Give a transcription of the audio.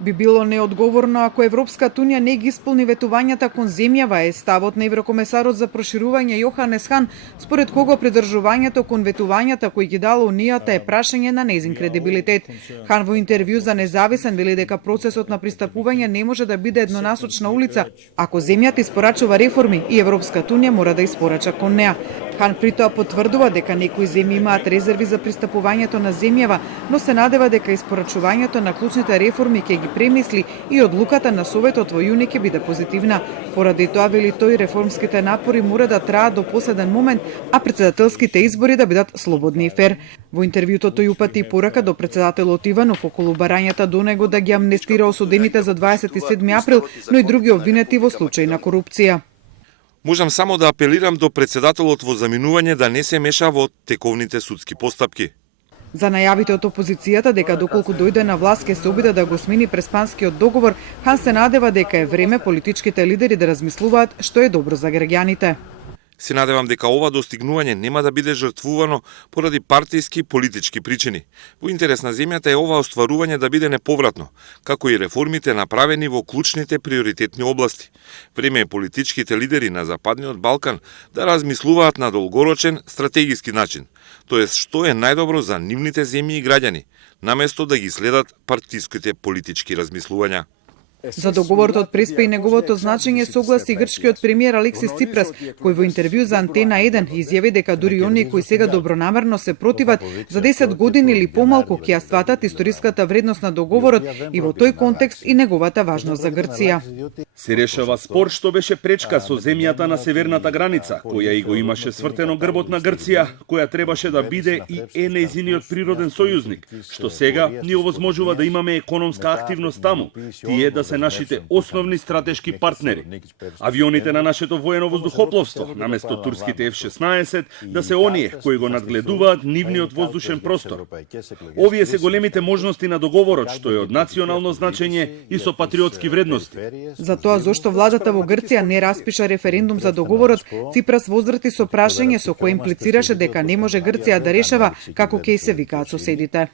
Би било неодговорно ако Европската унија не ги исполни ветувањата кон земјава, е ставот на еврокомесарот за проширување Јоханес Хан, според кого придржувањето кон ветувањата кои ги дала унијата е прашање на нејзин кредибилитет. Хан во интервју за Независен вели дека процесот на пристапување не може да биде еднонасочна улица ако земјата испорачува реформи и Европската унија мора да испорача кон неа. Хан притоа потврдува дека некои земји имаат резерви за пристапувањето на земјава, но се надева дека испорачувањето на клучните реформи ќе ги премисли и одлуката на Советот во јуни ќе биде позитивна. Поради тоа, вели тој, реформските напори мора да траат до последен момент, а председателските избори да бидат слободни и фер. Во интервјуто тој упати порака до председателот Иванов околу барањата до него да ги амнестира осудените за 27 април, но и други обвинети во случај на корупција. Можам само да апелирам до председателот во заминување да не се меша во тековните судски постапки. За најавите од опозицијата дека доколку дојде на власт ќе се обиде да го смени Преспанскиот договор, Хан се надева дека е време политичките лидери да размислуваат што е добро за граѓаните. Се надевам дека ова достигнување нема да биде жртвувано поради партиски политички причини. Во интерес на земјата е ова остварување да биде неповратно, како и реформите направени во клучните приоритетни области. Време е политичките лидери на Западниот Балкан да размислуваат на долгорочен стратегиски начин, тоест што е најдобро за нивните земји и граѓани, наместо да ги следат партиските политички размислувања. За договорот од Преспа и неговото значење согласи грчкиот премиер Алексис Ципрас, кој во интервју за Антена 1 изјави дека дури оние кои сега добронамерно се противат, за 10 години или помалку ќе ја сватат историската вредност на договорот и во тој контекст и неговата важност за Грција. Се решава спор што беше пречка со земјата на северната граница, која и го имаше свртено грбот на Грција, која требаше да биде и е нејзиниот природен сојузник, што сега ни овозможува да имаме економска активност таму, тие да се нашите основни стратешки партнери. Авионите на нашето воено воздухопловство, наместо турските F-16, да се оние кои го надгледуваат нивниот воздушен простор. Овие се големите можности на договорот, што е од национално значење и со патриотски вредности. За тоа зошто владата во Грција не распиша референдум за договорот, Ципрас возврати со прашање со кое имплицираше дека не може Грција да решава како ќе се викаат соседите.